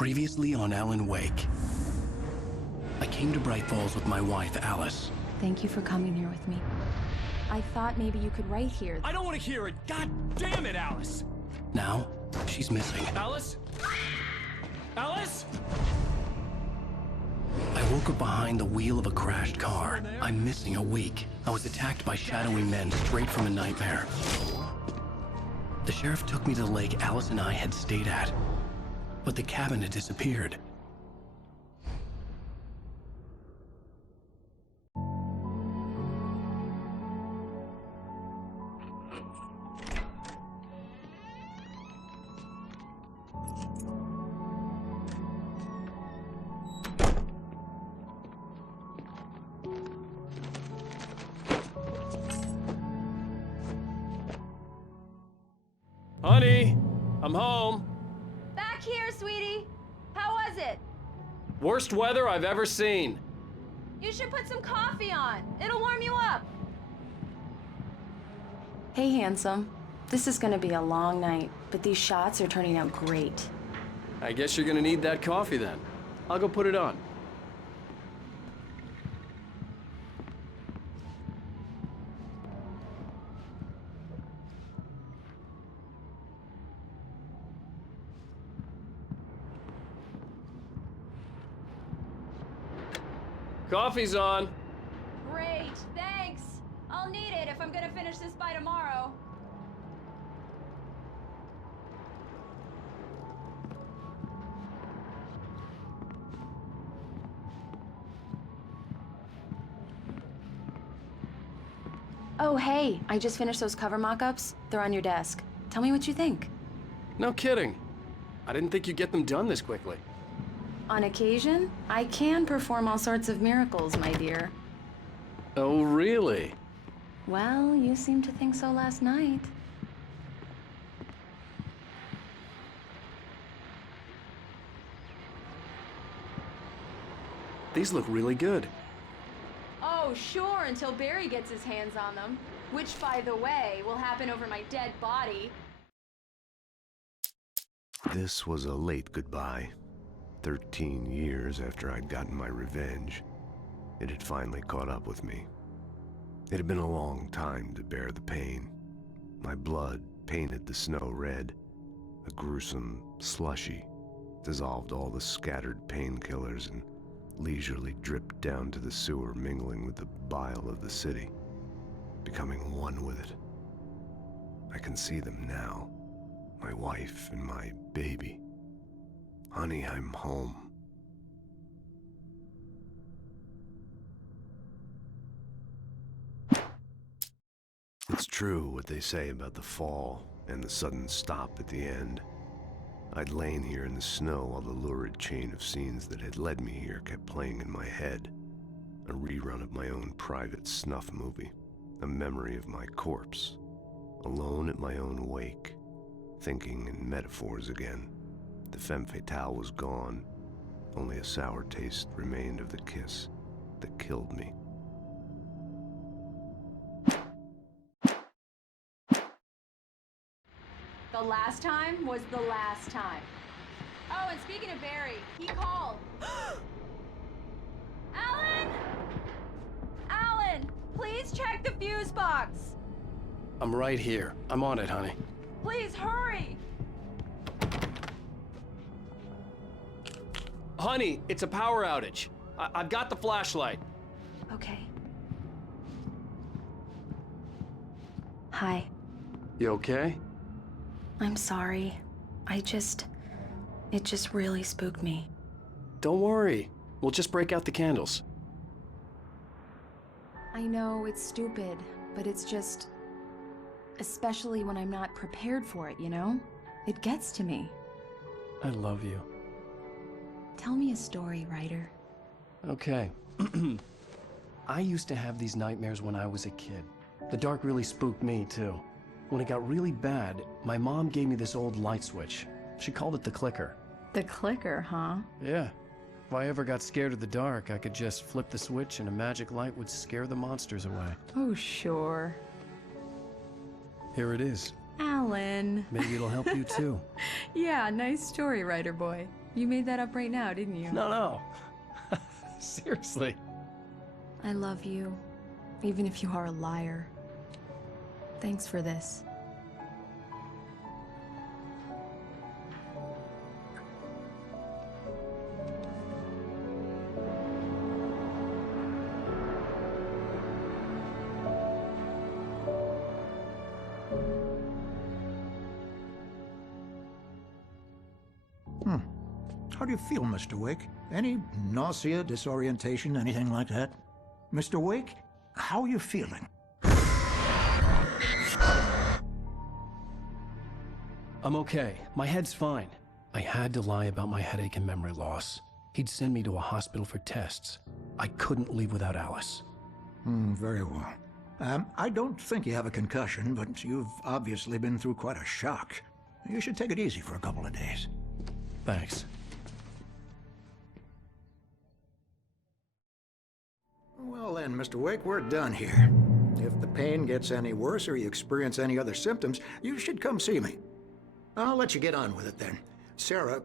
Previously on Alan Wake. I came to Bright Falls with my wife, Alice. Thank you for coming here with me. I thought maybe you could write here. I don't want to hear it! God damn it, Alice! Now, she's missing. Alice? Alice? I woke up behind the wheel of a crashed car. I'm missing a week. I was attacked by shadowy men straight from a nightmare. The sheriff took me to the lake Alice and I had stayed at, but the cabin had disappeared. Honey, I'm home. Back here, sweetie. How was it? Worst weather I've ever seen. You should put some coffee on. It'll warm you up. Hey, handsome. This is gonna be a long night, but these shots are turning out great. I guess you're gonna need that coffee then. I'll go put it on. Coffee's on. Great, thanks. I'll need it if I'm gonna finish this by tomorrow. Oh, hey, I just finished those cover mock-ups. They're on your desk. Tell me what you think. No kidding. I didn't think you'd get them done this quickly. On occasion, I can perform all sorts of miracles, my dear. Oh, really? Well, you seemed to think so last night. These look really good. Oh, sure, until Barry gets his hands on them. Which, by the way, will happen over my dead body. This was a late goodbye. 13 years after I'd gotten my revenge, it had finally caught up with me. It had been a long time to bear the pain. My blood painted the snow red. A gruesome slushy dissolved all the scattered painkillers and leisurely dripped down to the sewer, mingling with the bile of the city, becoming one with it. I can see them now, my wife and my baby. Honey, I'm home. It's true what they say about the fall and the sudden stop at the end. I'd lain here in the snow while the lurid chain of scenes that had led me here kept playing in my head. A rerun of my own private snuff movie. A memory of my corpse. Alone at my own wake. Thinking in metaphors again. The femme fatale was gone. Only a sour taste remained of the kiss that killed me. The last time was the last time. Oh, and speaking of Barry, he called. Alan! Alan, please check the fuse box. I'm right here. I'm on it, honey. Please hurry. Honey, it's a power outage. I've got the flashlight. Okay. Hi. You okay? I'm sorry. It just really spooked me. Don't worry. We'll just break out the candles. I know it's stupid, but it's just... especially when I'm not prepared for it, you know? It gets to me. I love you. Tell me a story, writer. Okay. I used to have these nightmares when I was a kid. The dark really spooked me, too. When it got really bad, my mom gave me this old light switch. She called it the clicker. The clicker, huh? Yeah. If I ever got scared of the dark, I could just flip the switch and a magic light would scare the monsters away. Oh, sure. Here it is. Alan. Maybe it'll help you too. Yeah, nice story, writer boy. You made that up right now, didn't you? No. Seriously. I love you, even if you are a liar. Thanks for this. How do you feel, Mr. Wake? Any nausea, disorientation, anything like that? Mr. Wake, how are you feeling? I'm okay. My head's fine. I had to lie about my headache and memory loss. He'd send me to a hospital for tests. I couldn't leave without Alice. Very well. I don't think you have a concussion, but you've obviously been through quite a shock. You should take it easy for a couple of days. Thanks. Well then, Mr. Wake, we're done here. If the pain gets any worse or you experience any other symptoms, you should come see me. I'll let you get on with it then. Sarah,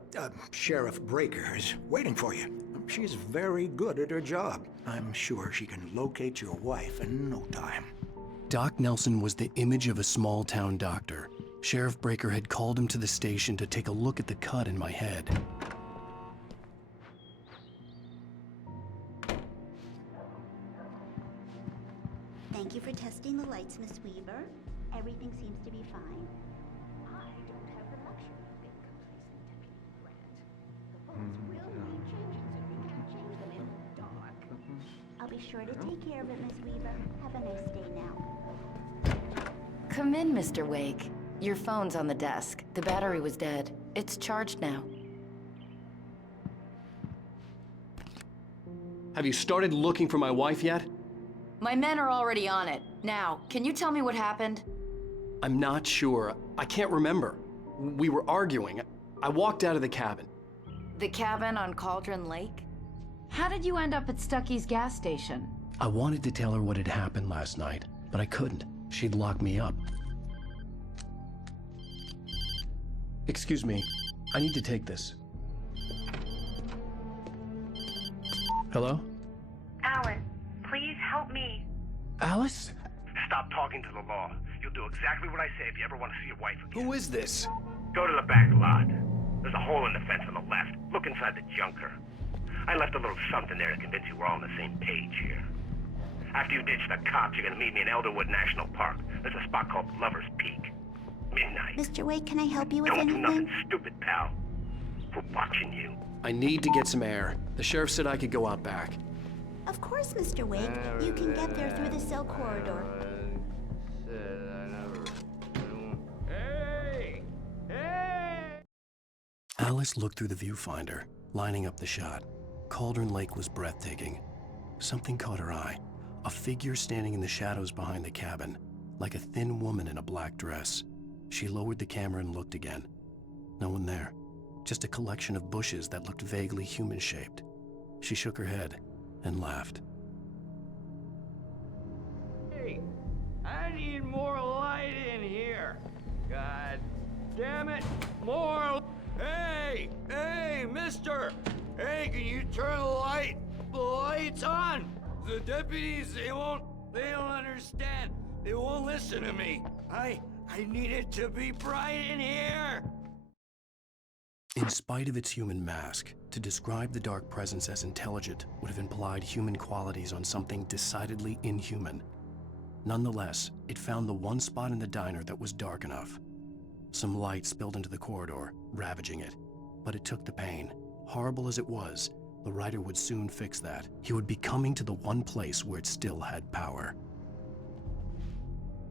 Sheriff Breaker, is waiting for you. She's very good at her job. I'm sure she can locate your wife in no time. Doc Nelson was the image of a small-town doctor. Sheriff Breaker had called him to the station to take a look at the cut in my head. Thank you for testing the lights, Miss Weaver. Everything seems to be fine. I don't have the luxury of being complacent, Deputy Grant. The bulbs will need changes, and we can't change them in the dark. I'll be sure to take care of it, Miss Weaver. Have a nice day now. Come in, Mr. Wake. Your phone's on the desk. The battery was dead. It's charged now. Have you started looking for my wife yet? My men are already on it. Now, can you tell me what happened? I'm not sure. I can't remember. We were arguing. I walked out of the cabin. The cabin on Cauldron Lake? How did you end up at Stucky's gas station? I wanted to tell her what had happened last night, but I couldn't. She'd lock me up. Excuse me. I need to take this. Hello? Alan, please help me. Alice? Stop talking to the law. You'll do exactly what I say if you ever want to see your wife again. Who is this? Go to the back lot. There's a hole in the fence on the left. Look inside the junker. I left a little something there to convince you we're all on the same page here. After you ditch the cops, you're gonna meet me in Elderwood National Park. There's a spot called Lover's Peak. Midnight. Mr. Wake, can I help you with Don't do anything? nothing stupid, pal. We're watching you. I need to get some air. The sheriff said I could go out back. Of course, Mr. Wake. You can get there through the cell corridor. Alice looked through the viewfinder, lining up the shot. Cauldron Lake was breathtaking. Something caught her eye. A figure standing in the shadows behind the cabin, like a thin woman in a black dress. She lowered the camera and looked again. No one there. Just a collection of bushes that looked vaguely human-shaped. She shook her head and laughed. Hey, I need more light in here. God damn it, more. Hey, mister. Hey, can you turn the lights on? The deputies, they don't understand. They won't listen to me. I need it to be bright in here. In spite of its human mask, to describe the dark presence as intelligent would have implied human qualities on something decidedly inhuman. Nonetheless, it found the one spot in the diner that was dark enough. Some light spilled into the corridor, ravaging it. But it took the pain. Horrible as it was, the writer would soon fix that. He would be coming to the one place where it still had power.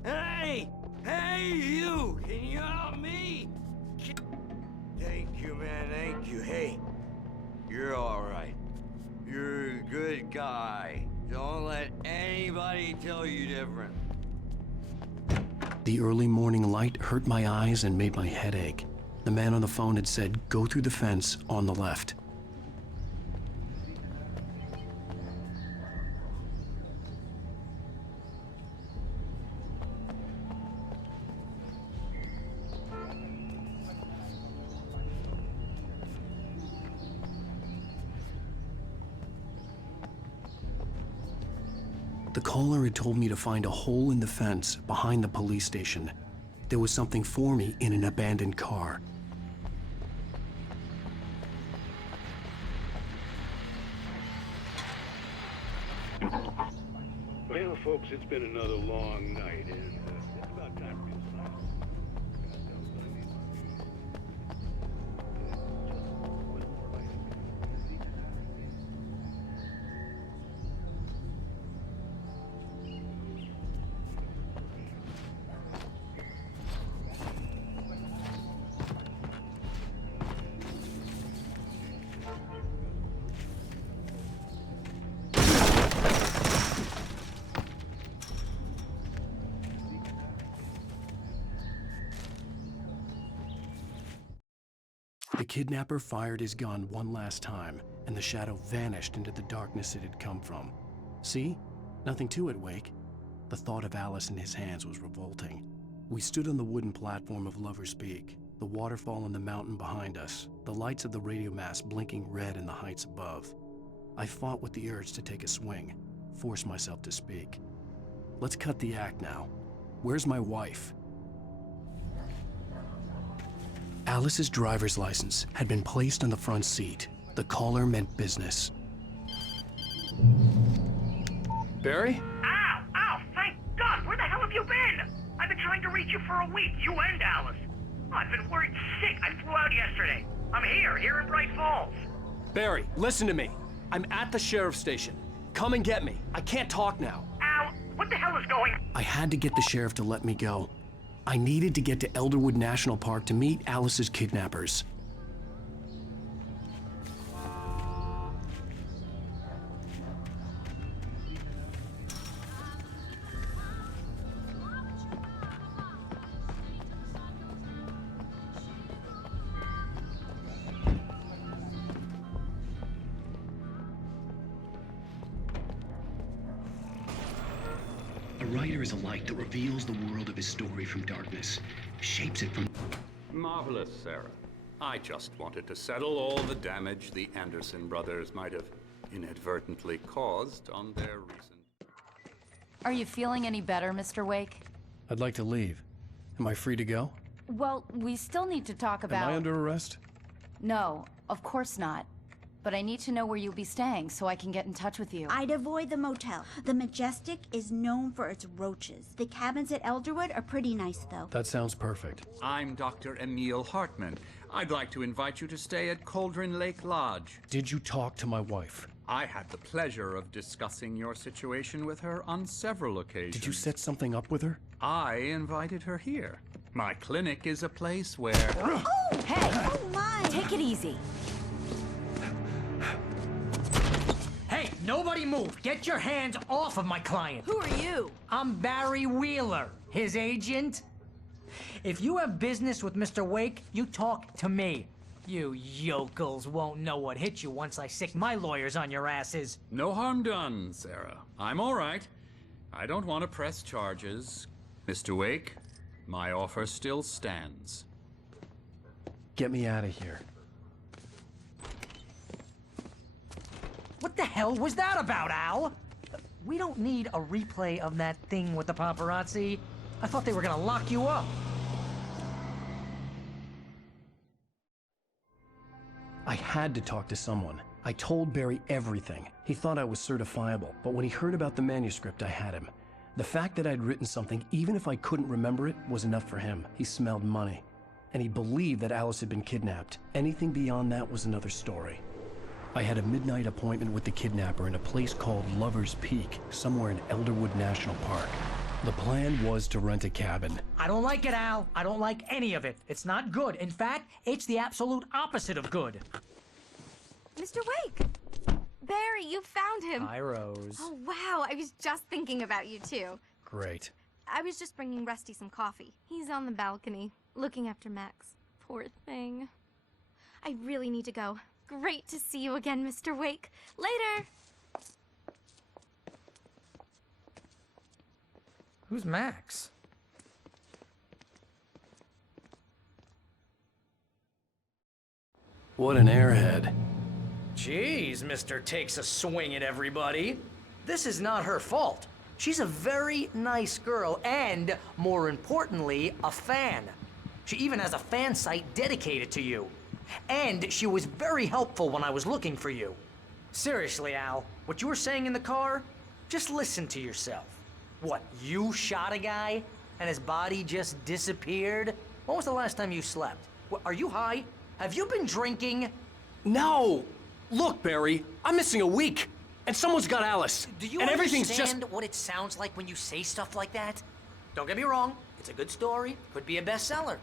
Hey, you! Can you help me? Thank you, man, thank you. Hey, you're all right. You're a good guy. Don't let anybody tell you different. The early morning light hurt my eyes and made my head ache. The man on the phone had said, "Go through the fence on the left." The caller had told me to find a hole in the fence behind the police station. There was something for me in an abandoned car. Well, folks, it's been another long night, and it's about time for you to sign off. The kidnapper fired his gun one last time, and the shadow vanished into the darkness it had come from. See? Nothing to it, Wake. The thought of Alice in his hands was revolting. We stood on the wooden platform of Lover's Peak, the waterfall and the mountain behind us, the lights of the radio mast blinking red in the heights above. I fought with the urge to take a swing, force myself to speak. Let's cut the act now. Where's my wife? Alice's driver's license had been placed on the front seat. The caller meant business. Barry? Ow! Ow! Thank God! Where the hell have you been? I've been trying to reach you for a week, you and Alice. Oh, I've been worried sick. I flew out yesterday. I'm here in Bright Falls. Barry, listen to me. I'm at the sheriff's station. Come and get me. I can't talk now. Ow! What the hell is going on? I had to get the sheriff to let me go. I needed to get to Elderwood National Park to meet Alice's kidnappers. A writer is a light that reveals the world of his story from darkness, shapes it from... Marvelous, Sarah. I just wanted to settle all the damage the Anderson brothers might have inadvertently caused on their recent... Are you feeling any better, Mr. Wake? I'd like to leave. Am I free to go? Well, we still need to talk about... Am I under arrest? No, of course not. But I need to know where you'll be staying so I can get in touch with you. I'd avoid the motel. The Majestic is known for its roaches. The cabins at Elderwood are pretty nice, though. That sounds perfect. I'm Dr. Emil Hartman. I'd like to invite you to stay at Cauldron Lake Lodge. Did you talk to my wife? I had the pleasure of discussing your situation with her on several occasions. Did you set something up with her? I invited her here. My clinic is a place where... Oh! Hey! Oh, my! Take it easy. Hey, nobody move! Get your hands off of my client! Who are you? I'm Barry Wheeler, his agent. If you have business with Mr. Wake, you talk to me. You yokels won't know what hit you once I sick my lawyers on your asses. No harm done, Sarah. I'm all right. I don't want to press charges. Mr. Wake, my offer still stands. Get me out of here. What the hell was that about, Al? We don't need a replay of that thing with the paparazzi. I thought they were gonna lock you up. I had to talk to someone. I told Barry everything. He thought I was certifiable, but when he heard about the manuscript, I had him. The fact that I'd written something, even if I couldn't remember it, was enough for him. He smelled money. And he believed that Alice had been kidnapped. Anything beyond that was another story. I had a midnight appointment with the kidnapper in a place called Lover's Peak, somewhere in Elderwood National Park. The plan was to rent a cabin. I don't like it, Al. I don't like any of it. It's not good. In fact, it's the absolute opposite of good. Mr. Wake! Barry, you found him! Hi, Rose. Oh, wow. I was just thinking about you, too. Great. I was just bringing Rusty some coffee. He's on the balcony, looking after Max. Poor thing. I really need to go. Great to see you again, Mr. Wake. Later! Who's Max? What an airhead. Jeez, Mr. Takes a swing at everybody. This is not her fault. She's a very nice girl and, more importantly, a fan. She even has a fan site dedicated to you. And she was very helpful when I was looking for you. Seriously, Al, what you were saying in the car, just listen to yourself. What, you shot a guy and his body just disappeared? When was the last time you slept? What, are you high? Have you been drinking? No! Look, Barry, I'm missing a week. And someone's got Alice. Do you and everything's understand what it sounds like when you say stuff like that? Don't get me wrong, it's a good story, could be a bestseller.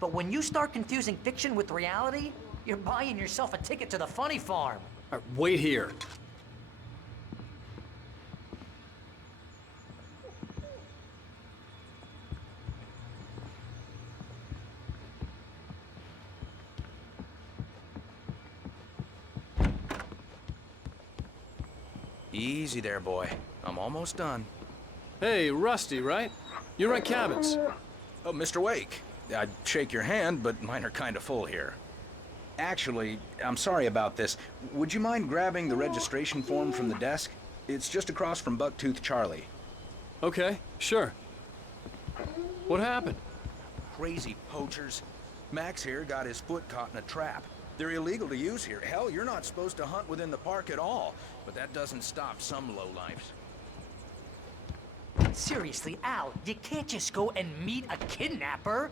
But when you start confusing fiction with reality, you're buying yourself a ticket to the funny farm. All right, wait here. Easy there, boy. I'm almost done. Hey, Rusty, right? You rent cabins. Oh, Mr. Wake. I'd shake your hand, but mine are kind of full here. Actually, I'm sorry about this. Would you mind grabbing the registration form from the desk? It's just across from Bucktooth Charlie. Okay, sure. What happened? Crazy poachers. Max here got his foot caught in a trap. They're illegal to use here. Hell, you're not supposed to hunt within the park at all. But that doesn't stop some lowlifes. Seriously, Al, you can't just go and meet a kidnapper.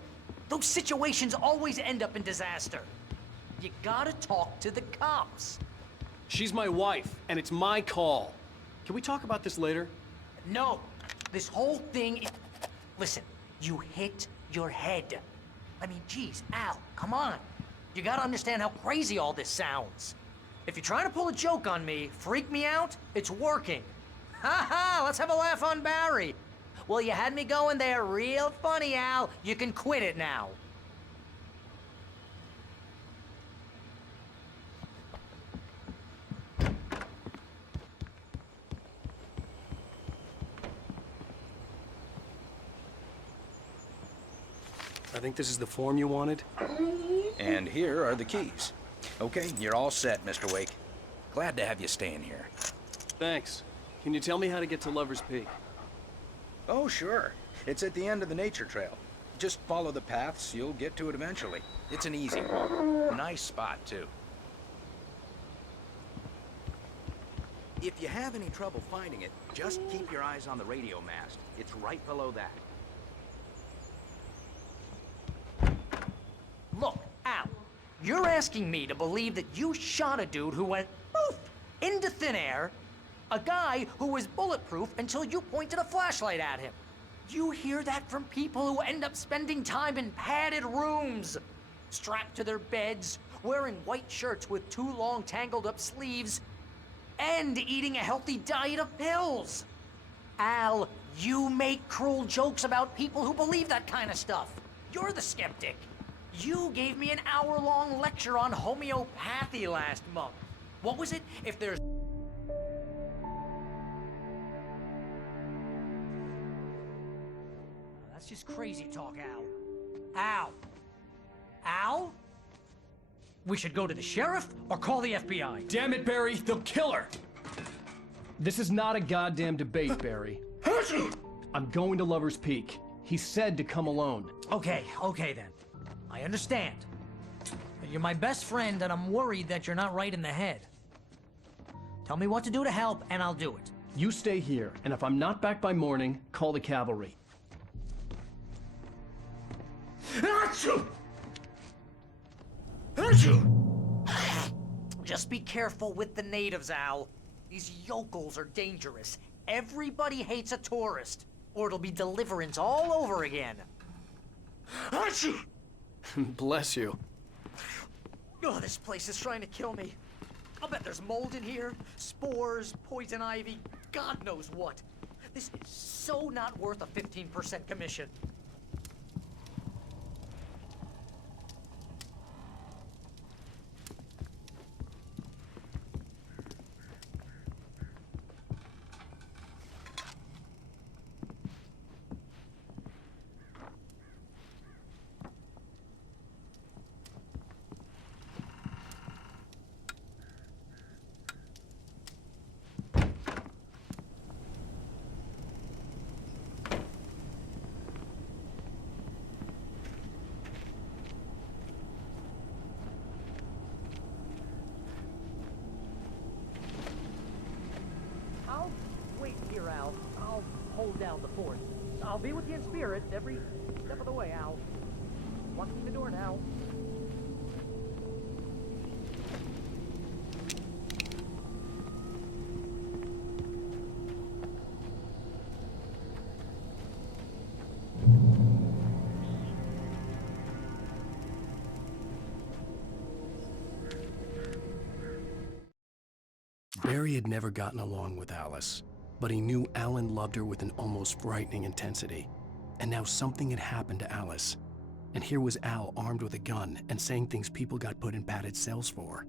Those situations always end up in disaster. You gotta talk to the cops. She's my wife, and it's my call. Can we talk about this later? No, this whole thing is... Listen, you hit your head. I mean, geez, Al, come on. You gotta understand how crazy all this sounds. If you're trying to pull a joke on me, freak me out, it's working. Ha ha, let's have a laugh on Barry. Well, you had me going there real funny, Al. You can quit it now. I think this is the form you wanted. And here are the keys. Okay, you're all set, Mr. Wake. Glad to have you staying here. Thanks. Can you tell me how to get to Lover's Peak? Oh, sure. It's at the end of the nature trail. Just follow the paths, you'll get to it eventually. It's an easy walk. Nice spot, too. If you have any trouble finding it, just keep your eyes on the radio mast. It's right below that. Look, Al, you're asking me to believe that you shot a dude who went poof into thin air, a guy who was bulletproof until you pointed a flashlight at him. You hear that from people who end up spending time in padded rooms, strapped to their beds, wearing white shirts with too long tangled up sleeves, and eating a healthy diet of pills. Al, you make cruel jokes about people who believe that kind of stuff. You're the skeptic. You gave me an hour-long lecture on homeopathy last month. What was it? If there's... That's just crazy talk, Al. Al? Al? We should go to the sheriff or call the FBI. Damn it, Barry, they'll kill her! This is not a goddamn debate, Barry. I'm going to Lover's Peak. He said to come alone. Okay then. I understand. You're my best friend, and I'm worried that you're not right in the head. Tell me what to do to help, and I'll do it. You stay here, and if I'm not back by morning, call the cavalry. Just be careful with the natives, Al. These yokels are dangerous. Everybody hates a tourist, or it'll be Deliverance all over again. Bless you. Oh, this place is trying to kill me. I'll bet there's mold in here, spores, poison ivy, God knows what. This is so not worth a 15% commission. hold down the fort. I'll be with you in spirit every step of the way, Al. Walking through the door now. Barry had never gotten along with Alice, but he knew Alan loved her with an almost frightening intensity. And now something had happened to Alice. And here was Al armed with a gun and saying things people got put in padded cells for.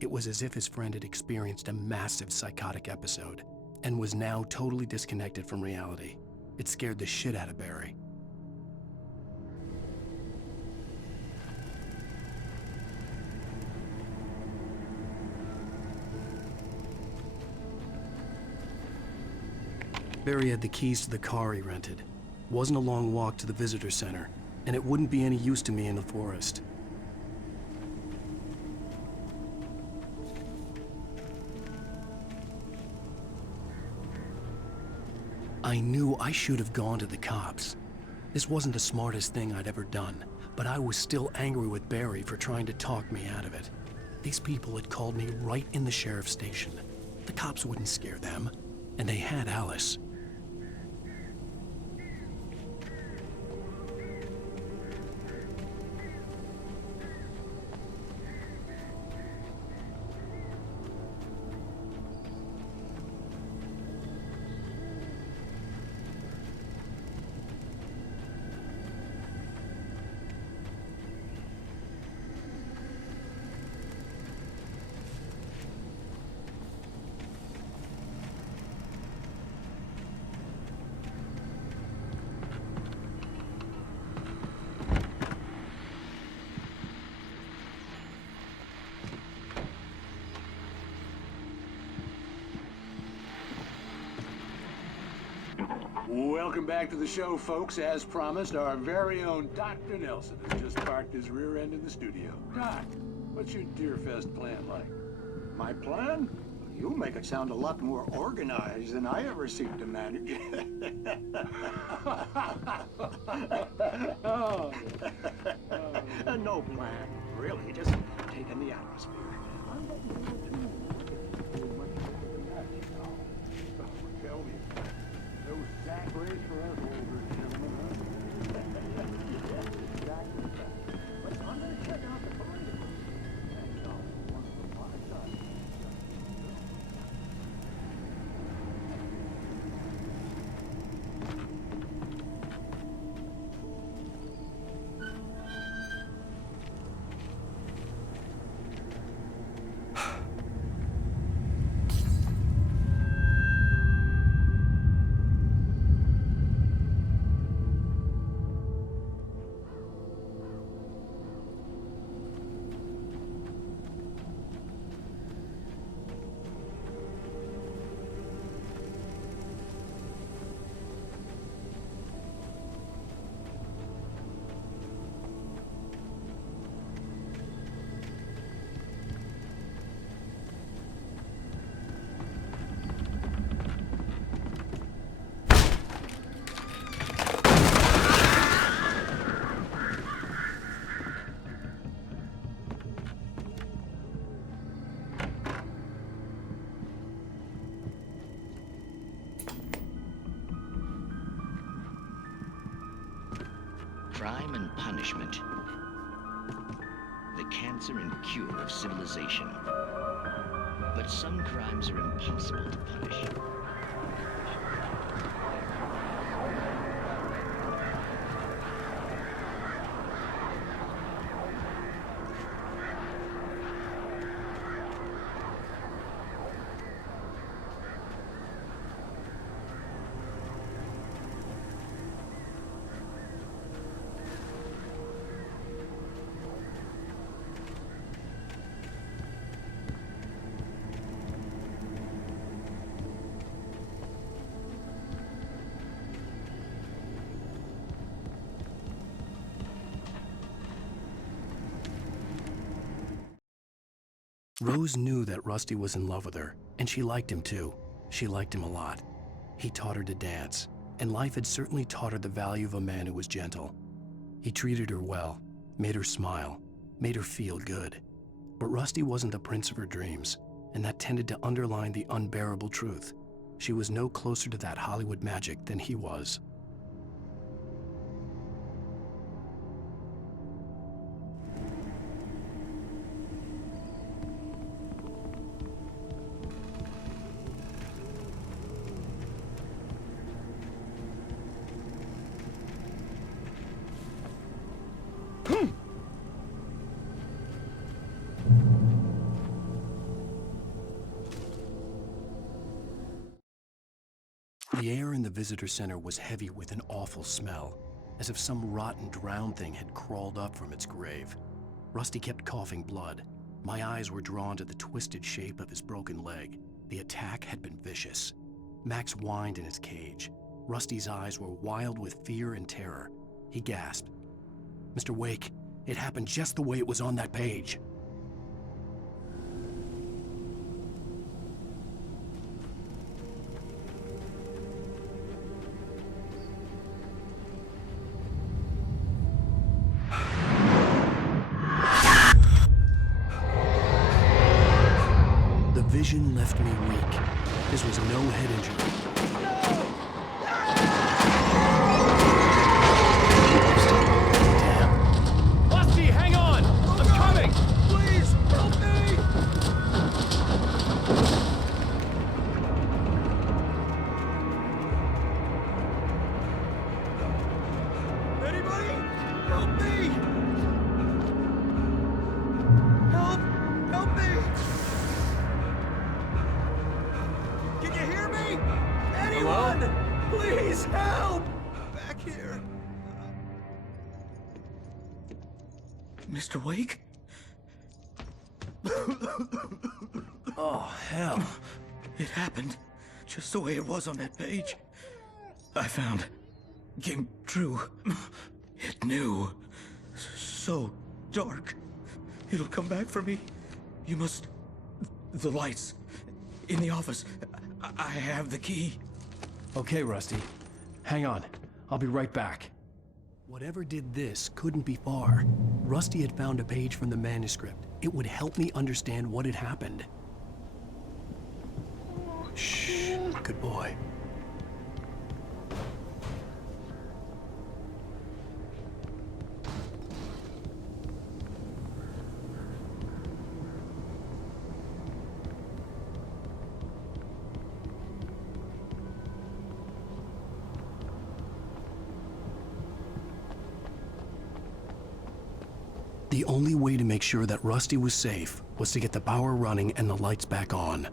It was as if his friend had experienced a massive psychotic episode and was now totally disconnected from reality. It scared the shit out of Barry. Barry had the keys to the car he rented. Wasn't a long walk to the visitor center, and it wouldn't be any use to me in the forest. I knew I should have gone to the cops. This wasn't the smartest thing I'd ever done, but I was still angry with Barry for trying to talk me out of it. These people had called me right in the sheriff's station. The cops wouldn't scare them, and they had Alice. Welcome back to the show, folks. As promised, our very own Dr. Nelson has just parked his rear end in the studio. Doc, what's your Deerfest plan like? My plan? You make it sound a lot more organized than I ever seem to manage. No plan, really. Just taking the atmosphere. I'm letting you know, too. Much more than that, you know. Tell me. No sack race for us older gentlemen, huh? Yes, exactly. But I'm going to check out the parade. And once upon a time. Crime and punishment. The cancer and cure of civilization. But some crimes are impossible to punish. Rose knew that Rusty was in love with her, and she liked him too. She liked him a lot. He taught her to dance. and life had certainly taught her the value of a man who was gentle. He treated her well, made her smile, made her feel good. But Rusty wasn't the prince of her dreams, and that tended to underline the unbearable truth. She was no closer to that Hollywood magic than he was. The air in the visitor center was heavy with an awful smell, as if some rotten drowned thing had crawled up from its grave. Rusty kept coughing blood. My eyes were drawn to the twisted shape of his broken leg. The attack had been vicious. Max whined in his cage. Rusty's eyes were wild with fear and terror. He gasped, "Mr. Wake, it happened just the way it was on that page." The vision left me weak. This was no head injury. Rusty, hang on! I'm coming! Please, help me! Anybody? Help me! Help! Help me! Can you hear me? Anyone? Hello? Please help! Back here. Mr. Wake? Oh, hell. It happened just the way it was on that page. I found. Came true. It knew. So dark. It'll come back for me. You must. The lights. In the office. I have the key. Okay, Rusty. Hang on. I'll be right back. Whatever did this couldn't be far. Rusty had found a page from the manuscript. It would help me understand what had happened. Shh, good boy. The only way to make sure that Rusty was safe was to get the power running and the lights back on.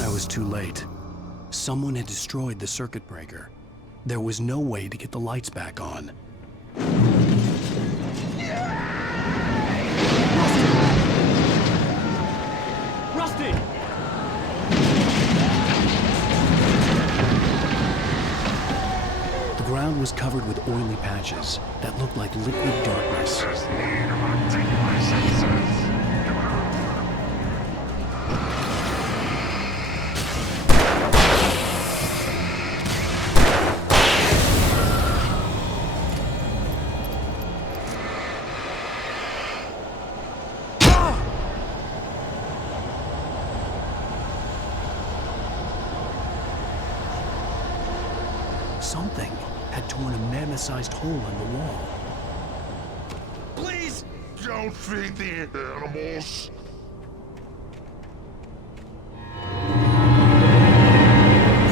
I was too late. Someone had destroyed the circuit breaker. There was no way to get the lights back on. Rusty! The ground was covered with oily patches that looked like liquid darkness. Something had torn a mammoth-sized hole in the wall. Please! Don't feed the animals!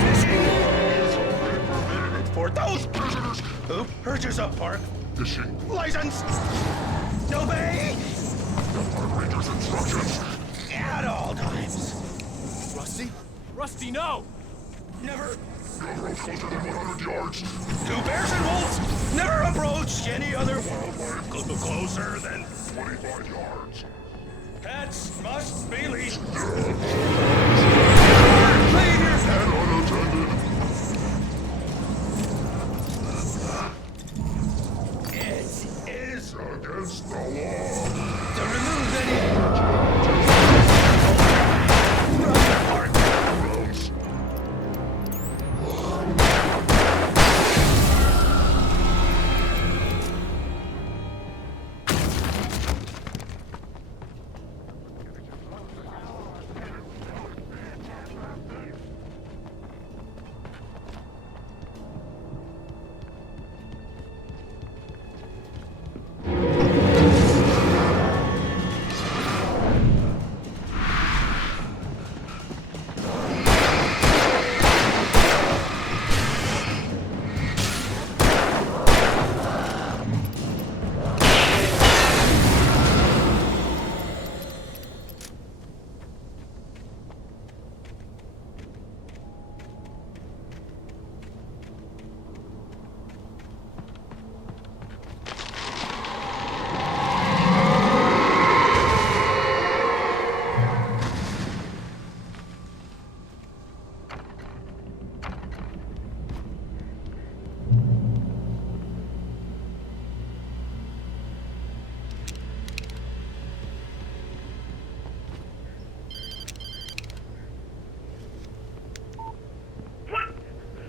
Fishing is only permitted for those prisoners who purchase a park Fishing. license. Obey The park ranger's instructions! at all times. Rusty? Rusty, no! Never... Never closer than 100 yards. 2 bears and wolves never approached any other wildlife closer than 25 yards. pets must be leashed. And unattended. It is against the law to remove any... Rounds.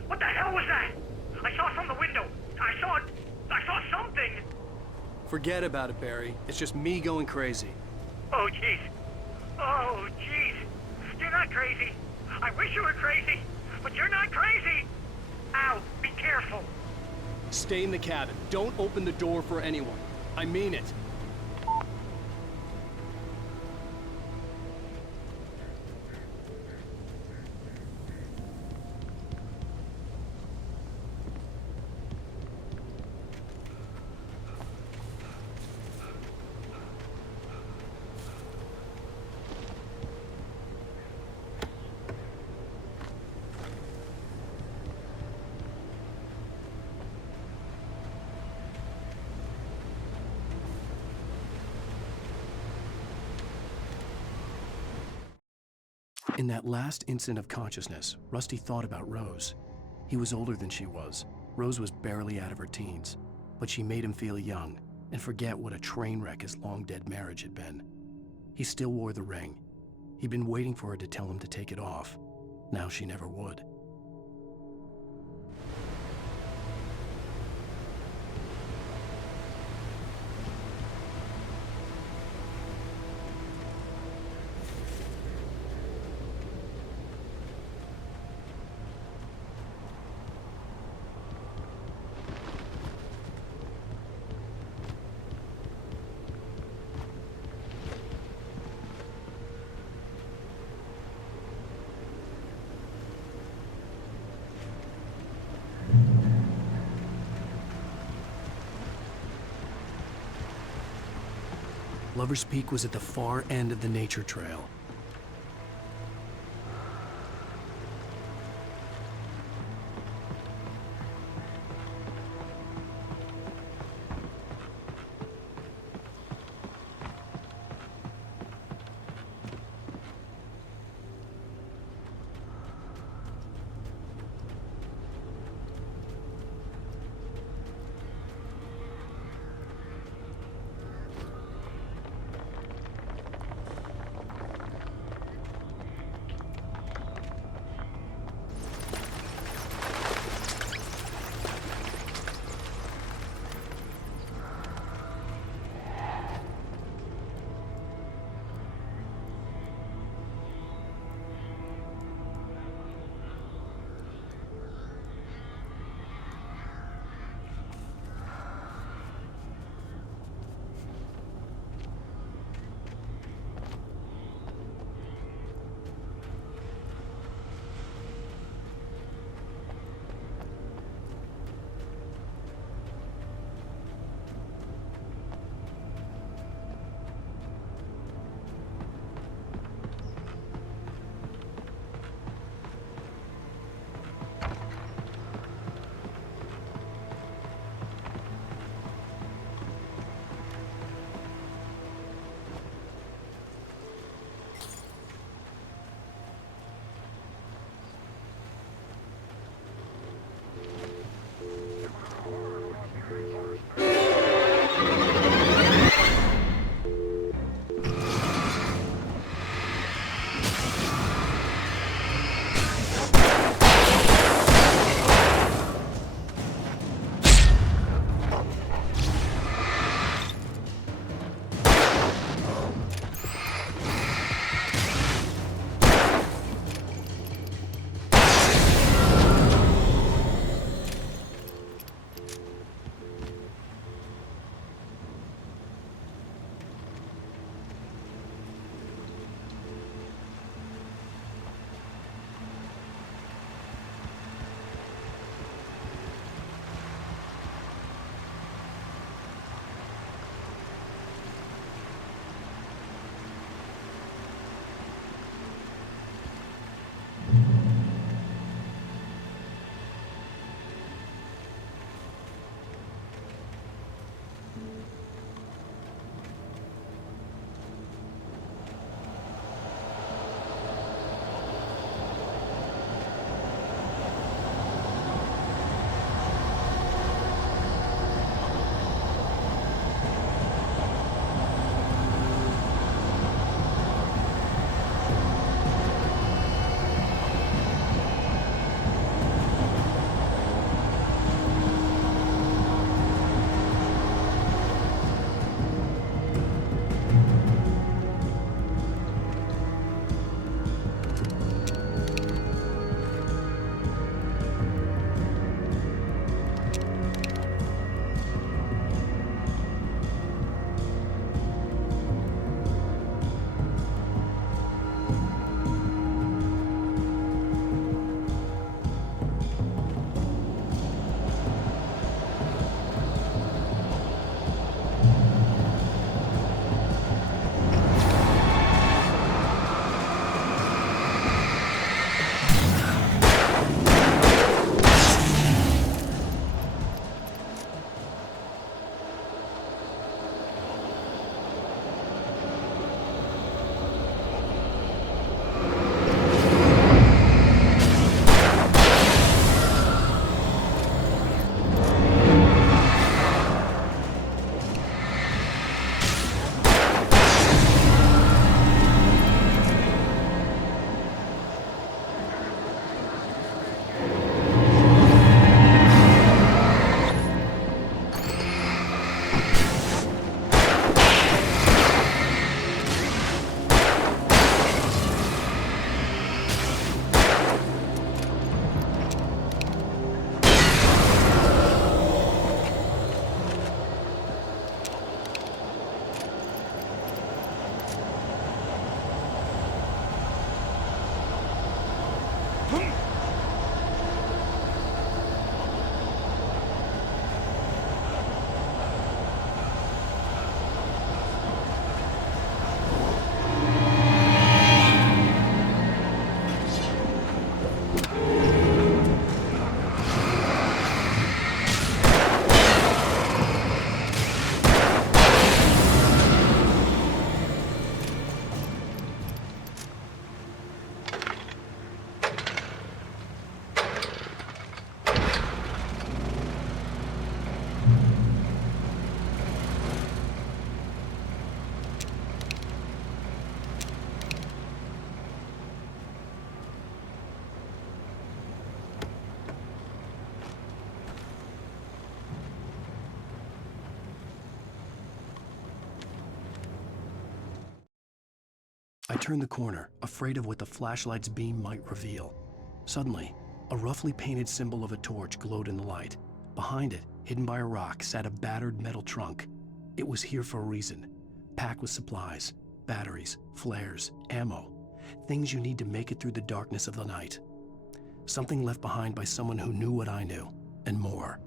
What the hell was that? I saw from the window. I saw something. Forget about it, Barry. It's just me going crazy. Oh, jeez. Oh, jeez. You're not crazy. I wish you were crazy, but you're not crazy. Ow, be careful. Stay in the cabin. Don't open the door for anyone. I mean it. In that last instant of consciousness, Rusty thought about Rose. He was older than she was. Rose was barely out of her teens, but she made him feel young and forget what a train wreck his long-dead marriage had been. He still wore the ring. He'd been waiting for her to tell him to take it off. Now she never would. Lover's Peak was at the far end of the nature trail. turned the corner, afraid of what the flashlight's beam might reveal. Suddenly, a roughly painted symbol of a torch glowed in the light. Behind it, hidden by a rock, sat a battered metal trunk. It was here for a reason, packed with supplies, batteries, flares, ammo, things you need to make it through the darkness of the night. Something left behind by someone who knew what I knew, and more.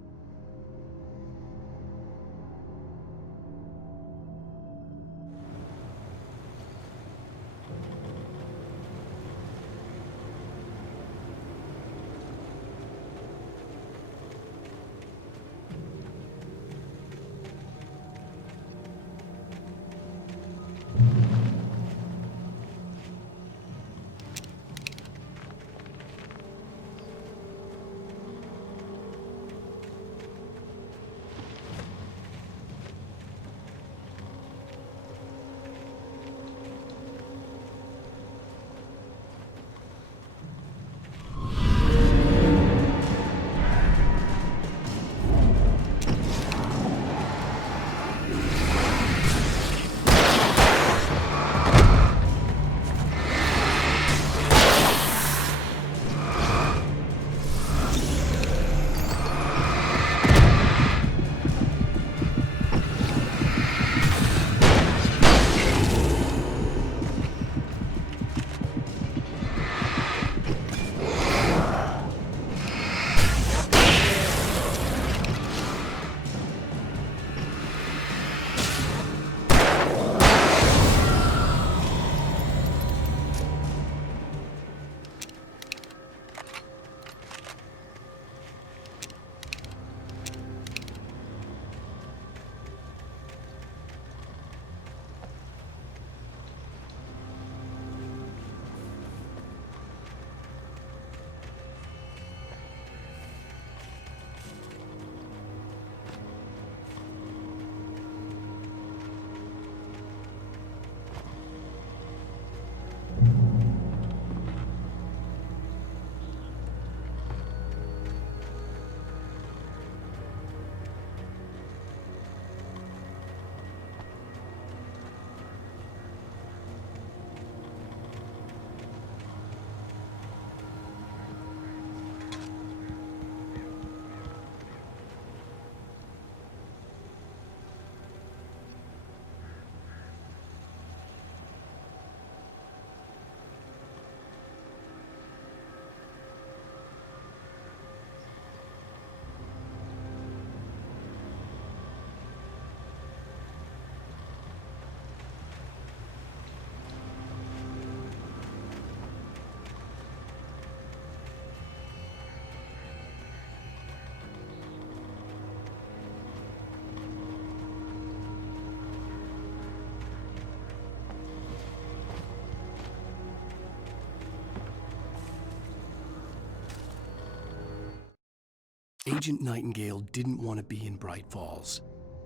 Agent Nightingale didn't want to be in Bright Falls.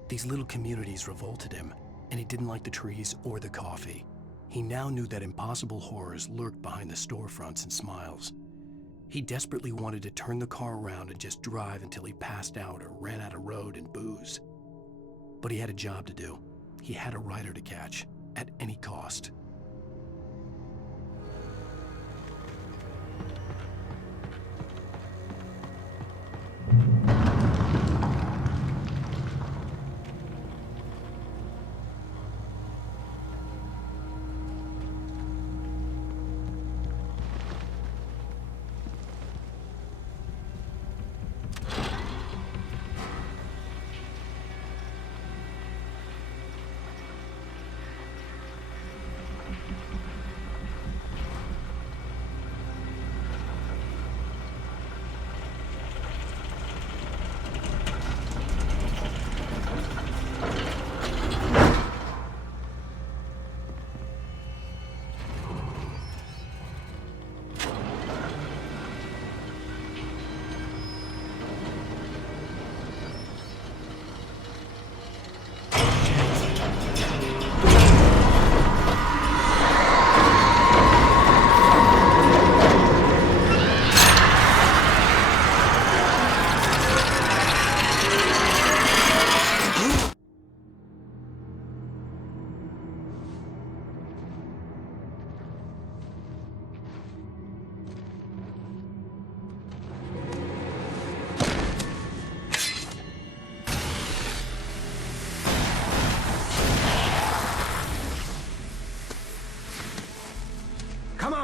These little communities revolted him, and he didn't like the trees or the coffee. He now knew that impossible horrors lurked behind the storefronts and smiles. He desperately wanted to turn the car around and just drive until he passed out or ran out of road and booze. But he had a job to do. He had a rider to catch, at any cost.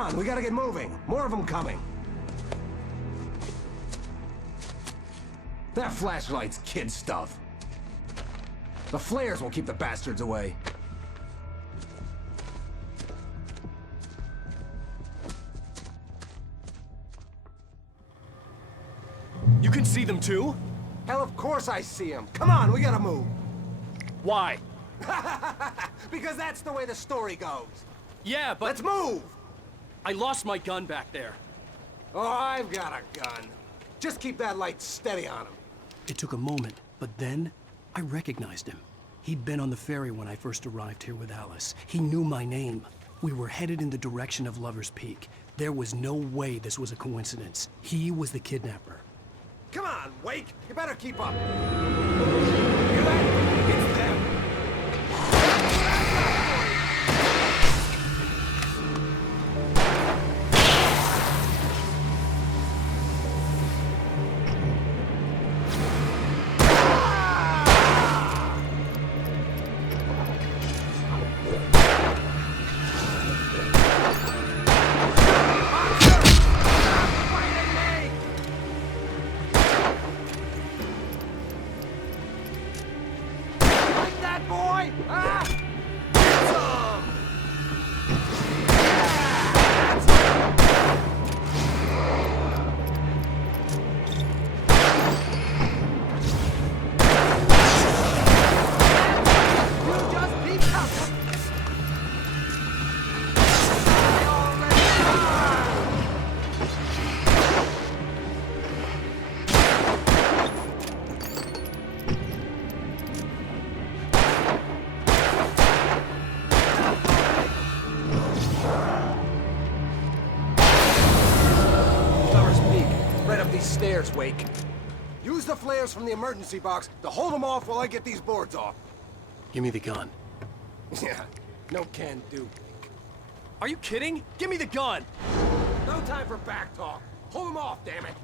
on, we gotta get moving. More of them coming. That flashlight's kid stuff. The flares will keep the bastards away. You can see them too? Hell, of course I see them. Come on, we gotta move. Why? Because that's the way the story goes. Yeah, but... Let's move! I lost my gun back there. Oh, I've got a gun. Just keep that light steady on him. It took a moment, but then I recognized him. He'd been on the ferry when I first arrived here with Alice. He knew my name. We were headed in the direction of Lover's Peak. There was no way this was a coincidence. He was the kidnapper. Come on, Wake! You better keep up! Hear that? It's them! Stairs, Wake. Use the flares from the emergency box to hold them off while I get these boards off. Give me the gun. Yeah, no can do. Are you kidding? Give me the gun! No time for back talk. Hold them off, damn it.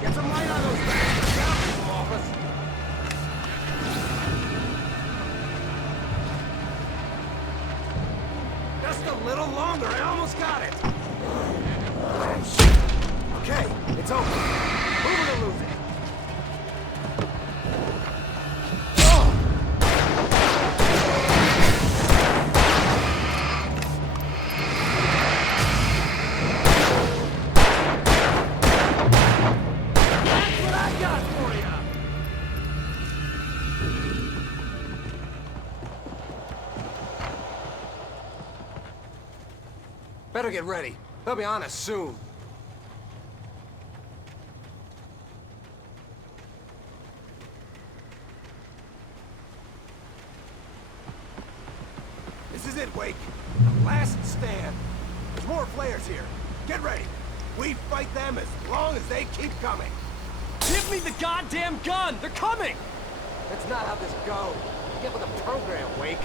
Get some light on those bastards! Get up, people office! Just a little longer, I almost got it! Okay, it's over. Move it or lose it. Better get ready. They'll be on us soon. This is it, Wake. Last stand. There's more flares here. Get ready. We fight them as long as they keep coming. Give me the goddamn gun! They're coming! That's not how this goes. Get with the program, Wake.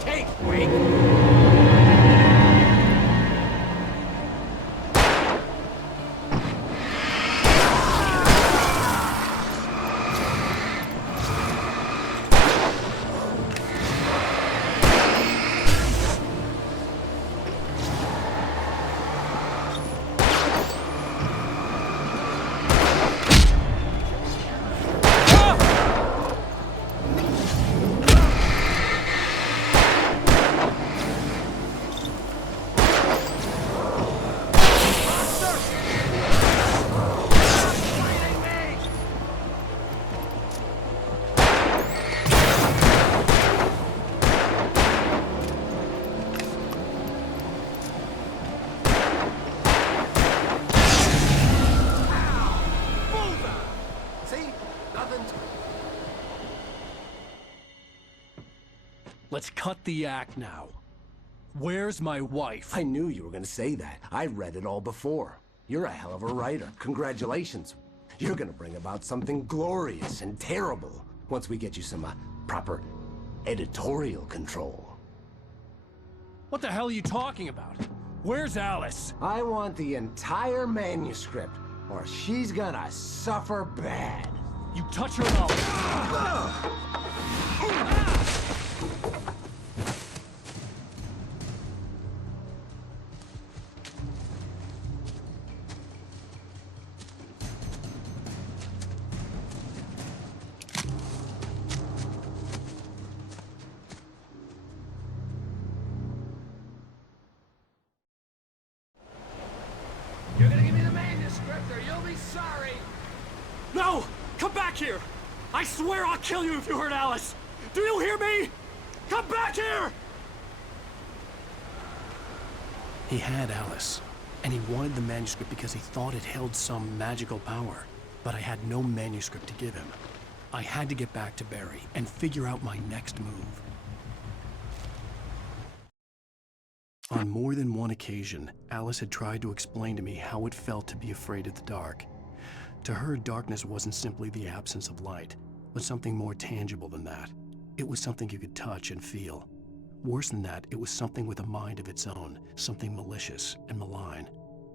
Cake, Wake! Let's cut the act now. Where's my wife? I knew you were gonna say that. I read it all before. You're a hell of a writer. Congratulations. You're gonna bring about something glorious and terrible once we get you some proper editorial control. What the hell are you talking about? Where's Alice? I want the entire manuscript, or she's gonna suffer bad. You touch her and I'll... You're gonna give me the manuscript or you'll be sorry! No! Come back here! I swear I'll kill you if you hurt Alice! Do you hear me? Come back here! He had Alice, and he wanted the manuscript because he thought it held some magical power. But I had no manuscript to give him. I had to get back to Barry and figure out my next move. On more than one occasion, Alice had tried to explain to me how it felt to be afraid of the dark. To her, darkness wasn't simply the absence of light, but something more tangible than that. It was something you could touch and feel. Worse than that, it was something with a mind of its own, something malicious and malign.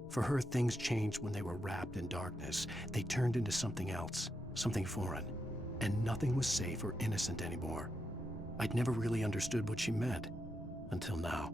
For her, things changed when they were wrapped in darkness. They turned into something else, something foreign, and nothing was safe or innocent anymore. I'd never really understood what she meant, until now.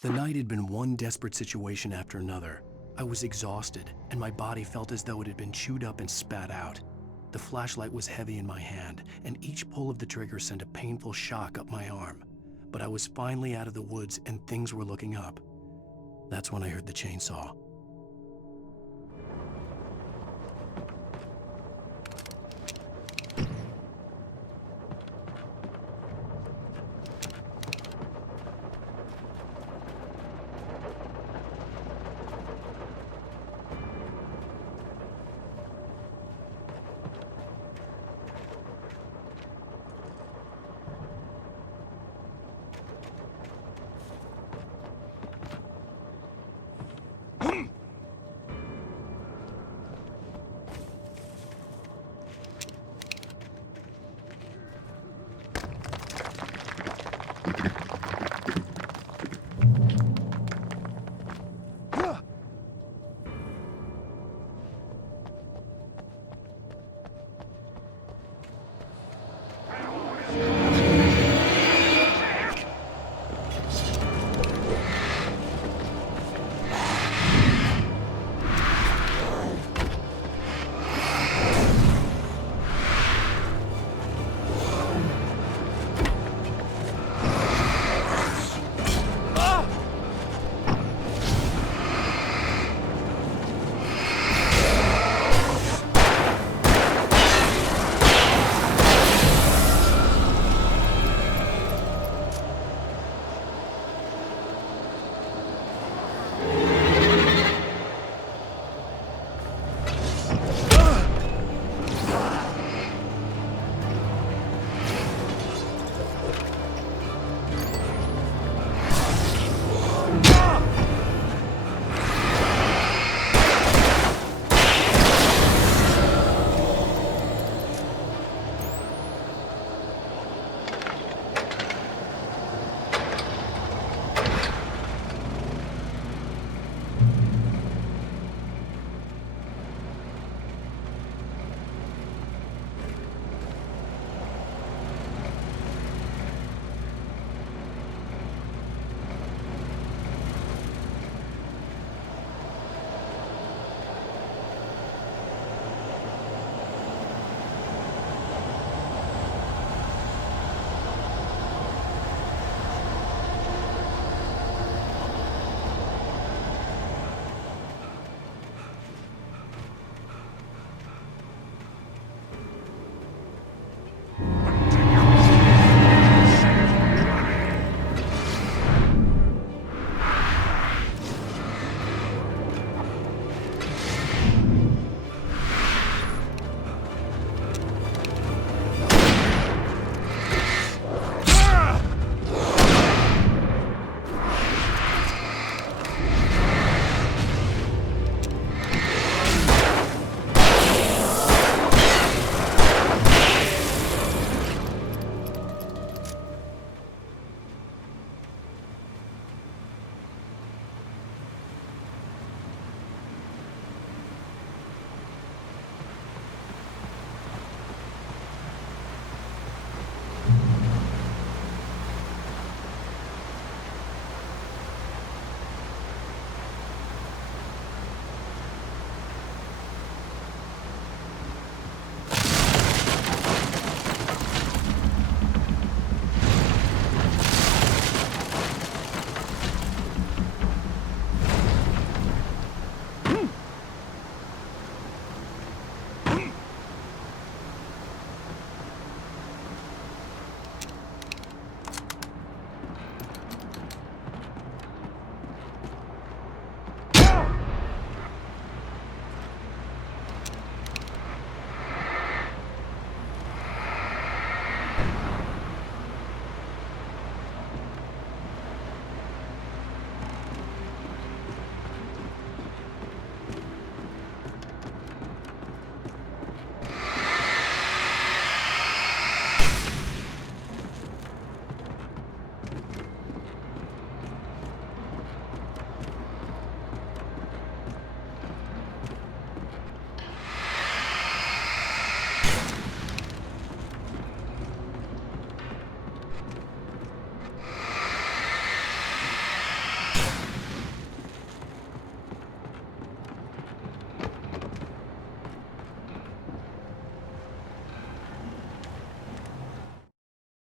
The night had been one desperate situation after another. I was exhausted, and my body felt as though it had been chewed up and spat out. The flashlight was heavy in my hand, and each pull of the trigger sent a painful shock up my arm. But I was finally out of the woods, and things were looking up. That's when I heard the chainsaw.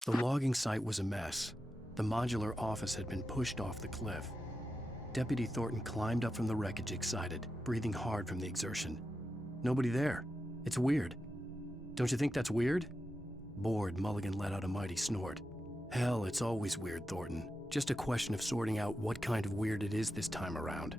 The logging site was a mess. The modular office had been pushed off the cliff. Deputy Thornton climbed up from the wreckage excited, breathing hard from the exertion. Nobody there. It's weird. Don't you think that's weird? Bored, Mulligan let out a mighty snort. Hell, it's always weird, Thornton. Just a question of sorting out what kind of weird it is this time around.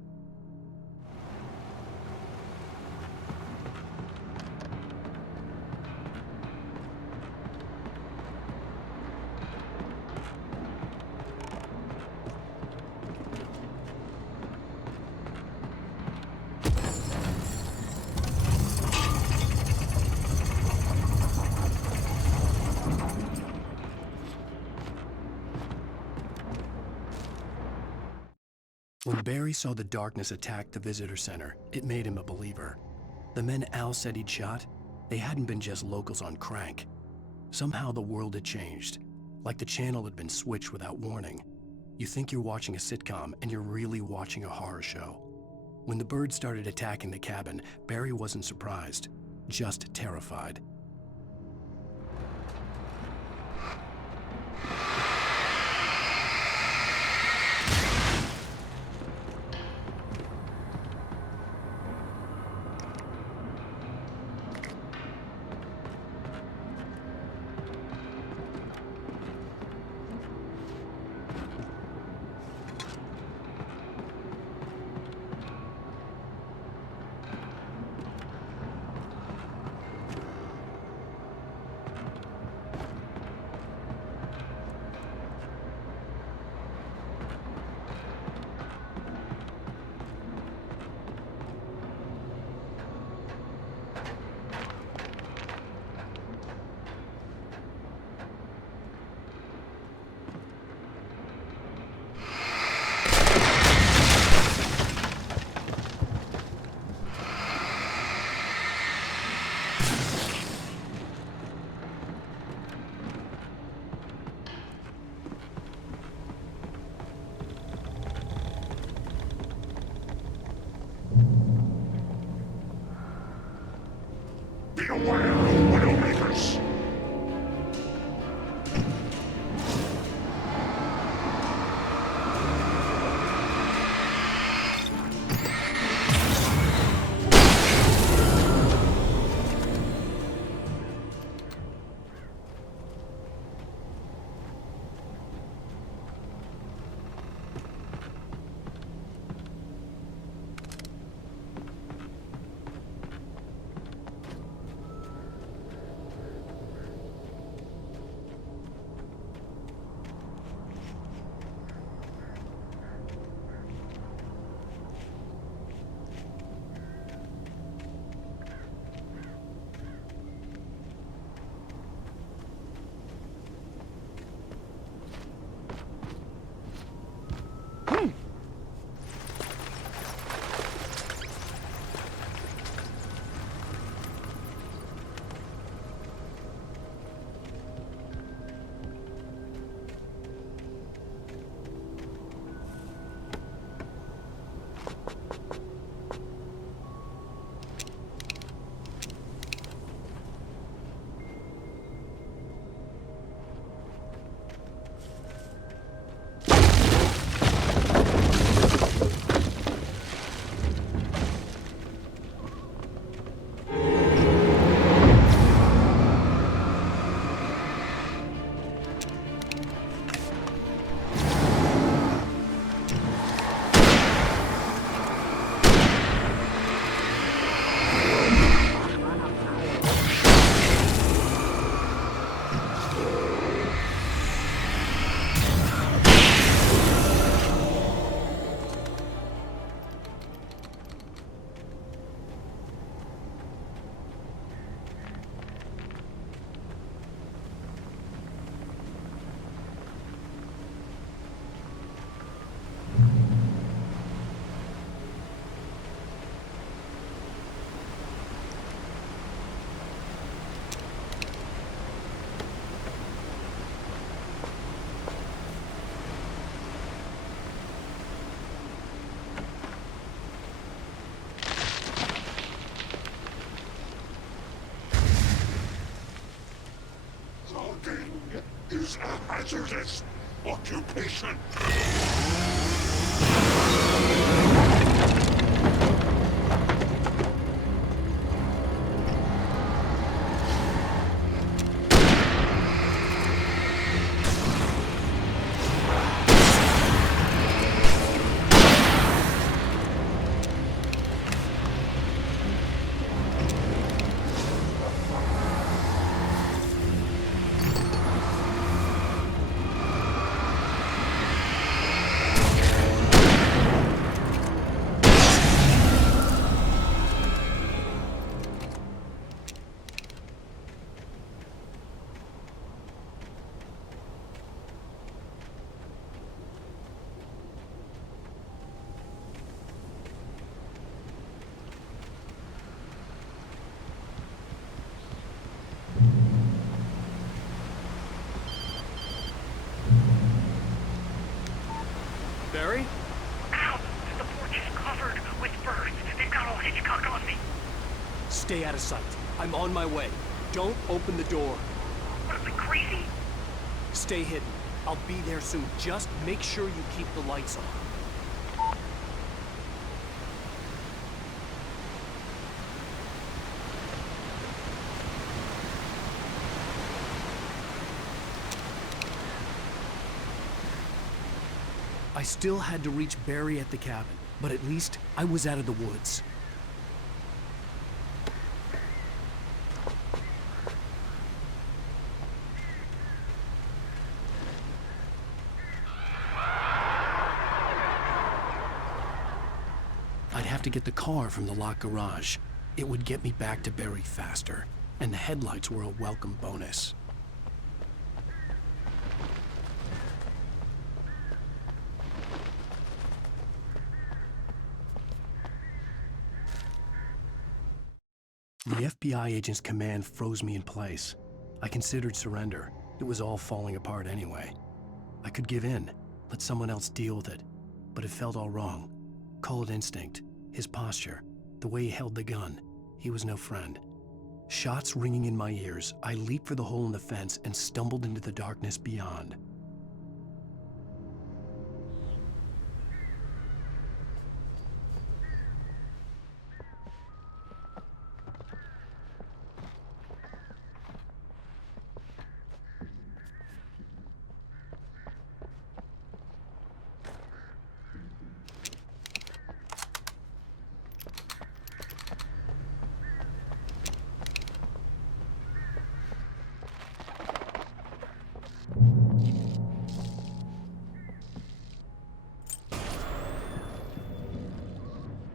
When Barry saw the darkness attack the visitor center, it made him a believer. The men Al said he'd shot, they hadn't been just locals on crank. Somehow the world had changed, like the channel had been switched without warning. You think you're watching a sitcom, and you're really watching a horror show. When the birds started attacking the cabin, Barry wasn't surprised, just terrified. Clogging is a hazardous occupation. Barry? Ow! The porch is covered with birds. They've got all Hitchcock on me. Stay out of sight. I'm on my way. Don't open the door. What am I, crazy? Stay hidden. I'll be there soon. Just make sure you keep the lights on. I still had to reach Barry at the cabin, but at least I was out of the woods. I'd have to get the car from the locked garage. It would get me back to Barry faster, and the headlights were a welcome bonus. The FBI agent's command froze me in place. I considered surrender. It was all falling apart anyway. I could give in, let someone else deal with it, but it felt all wrong. Call it instinct, his posture, the way he held the gun. He was no friend. Shots ringing in my ears, I leaped for the hole in the fence and stumbled into the darkness beyond.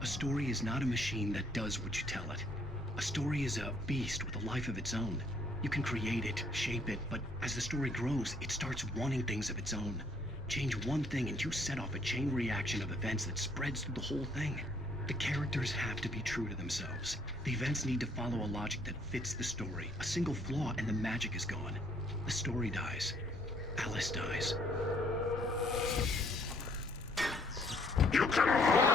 A story is not a machine that does what you tell it. A story is a beast with a life of its own. You can create it, shape it, but as the story grows, it starts wanting things of its own. Change one thing and you set off a chain reaction of events that spreads through the whole thing. The characters have to be true to themselves. The events need to follow a logic that fits the story. A single flaw and the magic is gone. The story dies. Alice dies. You cannot!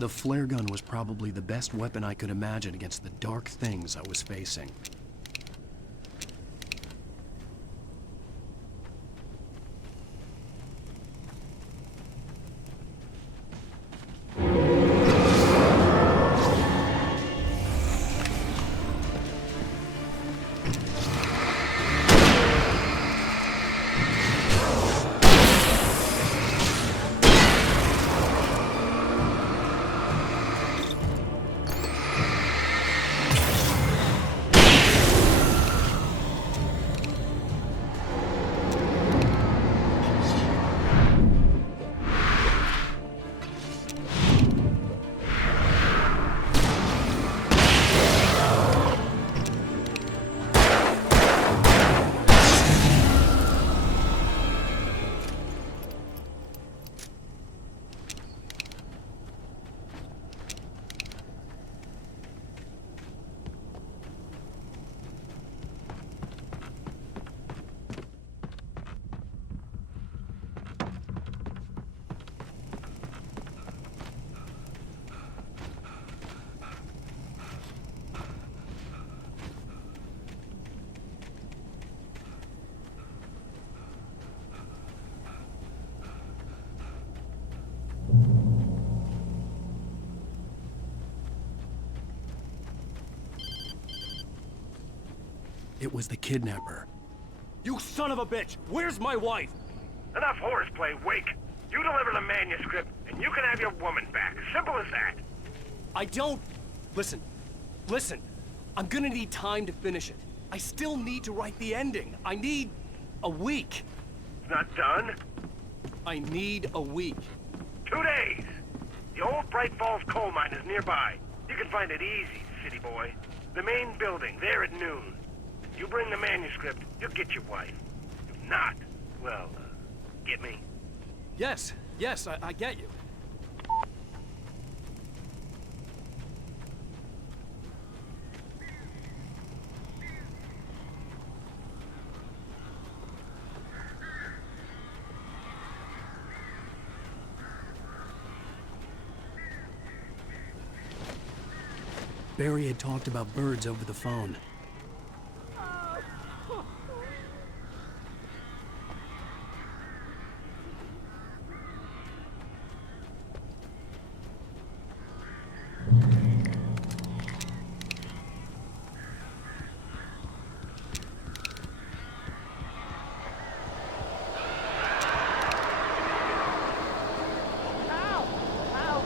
The flare gun was probably the best weapon I could imagine against the dark things I was facing. It was the kidnapper. You son of a bitch! Where's my wife? Enough horseplay, Wake. You deliver the manuscript, and you can have your woman back. Simple as that. I don't... Listen. I'm gonna need time to finish it. I still need to write the ending. I need a week. It's not done? I need a week. 2 days. The old Bright Falls coal mine is nearby. You can find it easy, city boy. The main building, there at noon. You bring the manuscript, you'll get your wife. If not, well, get me? Yes, I get you. Barry had talked about birds over the phone.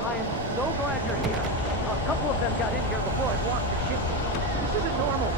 I am so glad you're here. A couple of them got in here before I blocked the ship. This isn't normal.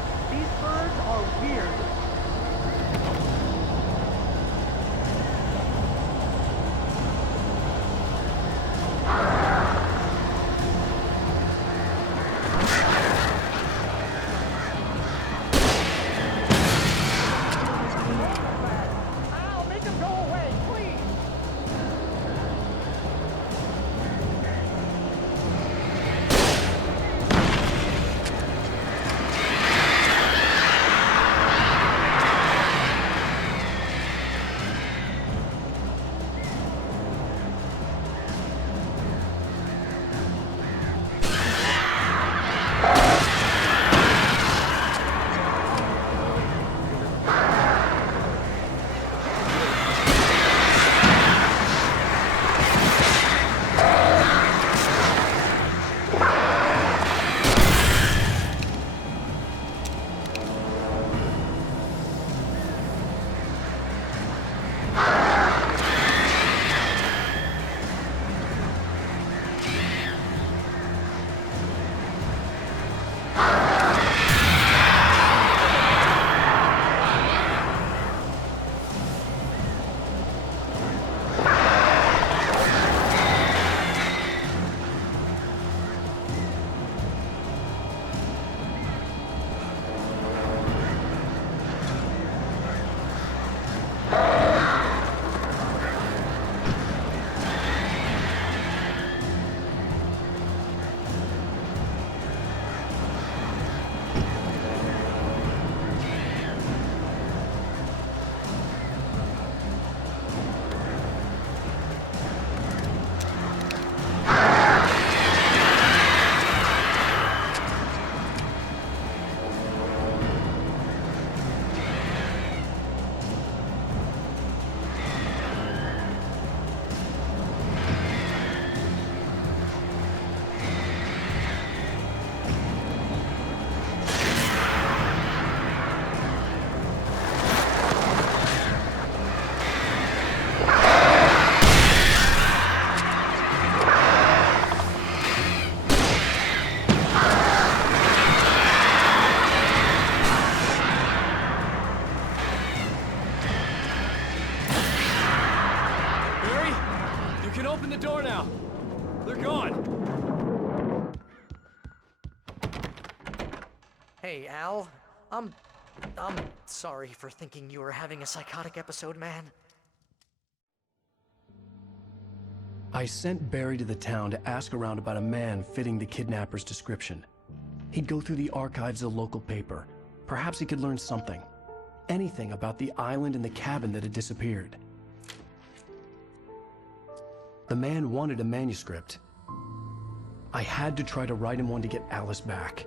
can open the door now. They're gone. Hey, Al. I'm sorry for thinking you were having a psychotic episode, man. I sent Barry to the town to ask around about a man fitting the kidnapper's description. He'd go through the archives of the local paper. Perhaps he could learn something. Anything about the island and the cabin that had disappeared. The man wanted a manuscript. I had to try to write him one to get Alice back.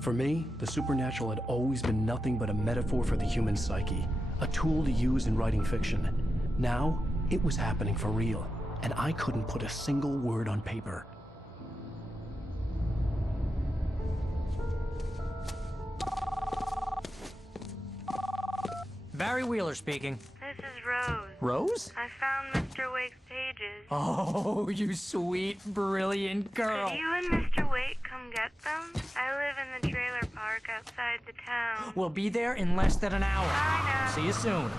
For me, the supernatural had always been nothing but a metaphor for the human psyche, a tool to use in writing fiction. Now, it was happening for real, and I couldn't put a single word on paper. Barry Wheeler speaking. This is Rose. Rose? I found Mr. Wake's pages. Oh, you sweet, brilliant girl. Could you and Mr. Wake come get them? I live in the trailer park outside the town. We'll be there in less than an hour. Bye now. See you soon.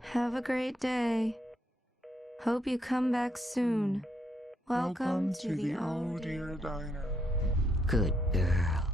Have a great day. Hope you come back soon. Welcome to the Oh Dear Diner. Good girl.